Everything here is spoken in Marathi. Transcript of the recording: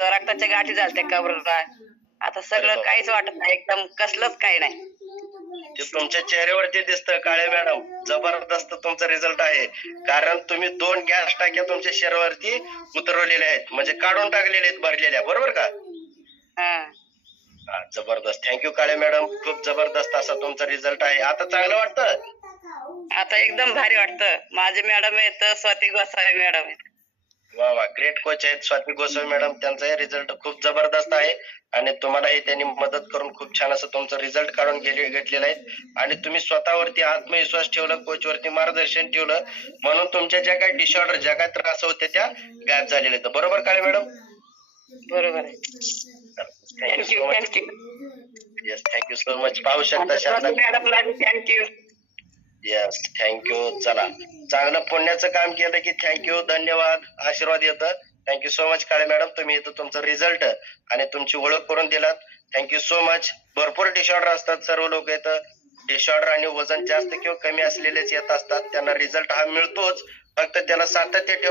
तर रक्ताच्या गाठी झालत्या कबरला. आता सगळं बापरे. काहीच वाटत नाही, एकदम कसलंच काही नाही. ते तुमच्या चेहऱ्यावरती दिसतं काळे मॅडम, जबरदस्त तुमचा रिझल्ट आहे. कारण तुम्ही 2 गॅस टाक्या तुमच्या शरीरावरती उतरवलेल्या आहेत, म्हणजे काढून टाकलेल्या आहेत भरलेल्या, बरोबर का? हां. जबरदस्त. थँक्यू काळे मॅडम. खूप जबरदस्त असा तुमचा रिझल्ट आहे. आता चांगलं वाटतं? आता एकदम भारी वाटतं. माझे मॅडम आहेत स्वाती गोसावी मॅडम आहेत. वा वा, ग्रेट कोच आहेत स्वाती गोसावी मॅडम. त्यांचाही रिझल्ट खूप जबरदस्त आहे आणि तुम्हालाही त्यांनी मदत करून खूप छान असं तुमचं रिझल्ट काढून घेतलेलं आहे आणि तुम्ही स्वतःवरती आत्मविश्वास ठेवला, कोचवरती मार्गदर्शन ठेवलं, म्हणून तुमच्या ज्या काही डिसऑर्डर, ज्या काही त्रास होते त्या गायब झालेल्या आहेत. बरोबर काळे मॅडम? बरोबर आहे. Thank you thank you. Yes, thank you so much. पाहू शकता शांता. मॅडमला थँक्यू. Yes, thank you. चला, चांगलं पुण्याचं काम केलं की थँक्यू, धन्यवाद, आशीर्वाद येतं. थँक्यू सो मच काळे मॅडम. तुम्ही इथं तुमचं रिझल्ट आणि तुमची ओळख करून दिलात. Thank you so much. भरपूर डिसऑर्डर असतात, सर्व लोक येतं डिसऑर्डर आणि वजन जास्त किंवा कमी असलेलेच येत असतात, त्यांना रिझल्ट हा मिळतोच, फक्त त्याला सातत्य ठेव